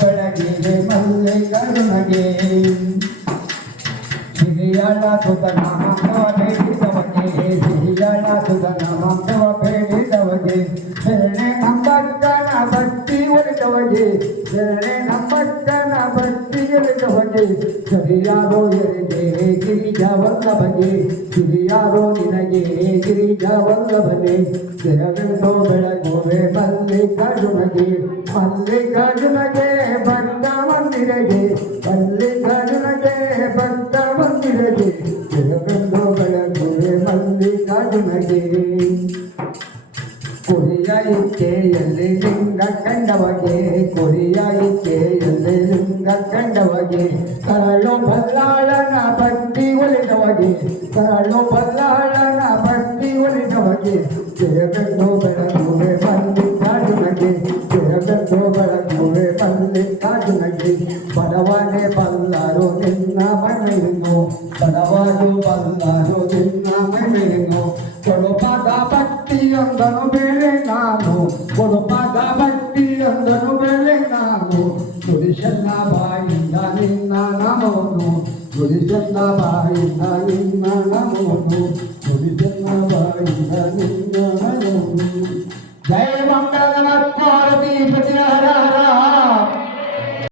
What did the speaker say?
ಬೆಳಗಿಗೆ ಮಲ್ಲಿಕಾರ್ಜುನಗೆ ಸಿರಿಯಾಳ ಸುಧನಾಮವ ಬೇಡಿದವಗೆ ಸಿರಿಯಾಳ ಸುಧನಾಮವ ಬೇಡಿದವಗೆ ಶರಣೆ ನಂಬಕ್ಕನ ಭಕ್ತಿ ಒಲಿದವಗೆ ಶರಣೆ ನಂಬಕ್ಕನ ಭಕ್ತಿ ಒಲಿದವಗೆ ಸರಿಯಾರೋ ಎರಿಗೆ ಗಿರಿಜಾವಲ್ಲಭಗೆ ಸಿರಿಯಾರೋ ನಿನಗೆ ಗಿರಿಜಾವಲ್ಲಭನೆ ಜಗವೆಂದೋ ಬೆಳಗುವೆ ಮಲ್ಲಿಕಾರ್ಜುನಗೆ ಮಲ್ಲಿಕಾರ್ಜುನಗೆ ಭಕ್ತ ಮಂದಿರಗೆ ಮಲ್ಲಿಕಾರ್ಜುನಗೆ ಭಕ್ತ ಮಂದಿರಗೆ ಜಗವೆಂದೋ ಬೆಳಗುವೆ ಮಲ್ಲಿಕಾರ್ಜುನಗೆ ಕೊರಿಯ ಇಚ್ಛೆಯಲ್ಲಿ ಲಿಂಗ ಕಂಡವಗೆ ಕೊರಿಯ ಇಚ್ಛೆಯಲ್ಲಿ ಲಿಂಗ ಕಂಡವಗೆ ಕರಳು ಬಲ್ಲಾಳನ ಭಕ್ತಿ ಒಲಿದವಗೆ ಕರಳು ಬಲ್ಲಾಳನ ಭಕ್ತಿ ಒಲಿದವಗೆ ಜಗವೆಂದೋ ಬೆಳಗುವೆ ಮಲ್ಲಿಕಾರ್ಜುನಗೆ ಜಗವೆಂದೋ ಬೆಳಗುವೆ ಮಲ್ಲಿಕಾರ್ಜುನಗೆ ಬಡವನೇ ಬಲ್ಲರು ನಿನ್ನ ಮನೆಯನ್ನು ಬಡವರು ಬಲ್ಲರು ನಿನ್ನ ಮನೆಯನ್ನು ಕೊಡುಪಾದ ಭಕ್ತಿಯೊಂದನು ಬೇಳೆ ನಾನು ಕೊಡುಪಾದ ಭಕ್ತಿಯೊಂದನು ಬೇಳೆ ನಾನು ನುಡಿಸನ್ನ ಬಾಯಿಂದ ನಿನ್ನ ನಮೋನು ನುಡಿಸನ್ನ ಬಾಯಿಂದ ನಿನ್ನ ನಮೋನು ನುಡಿಸ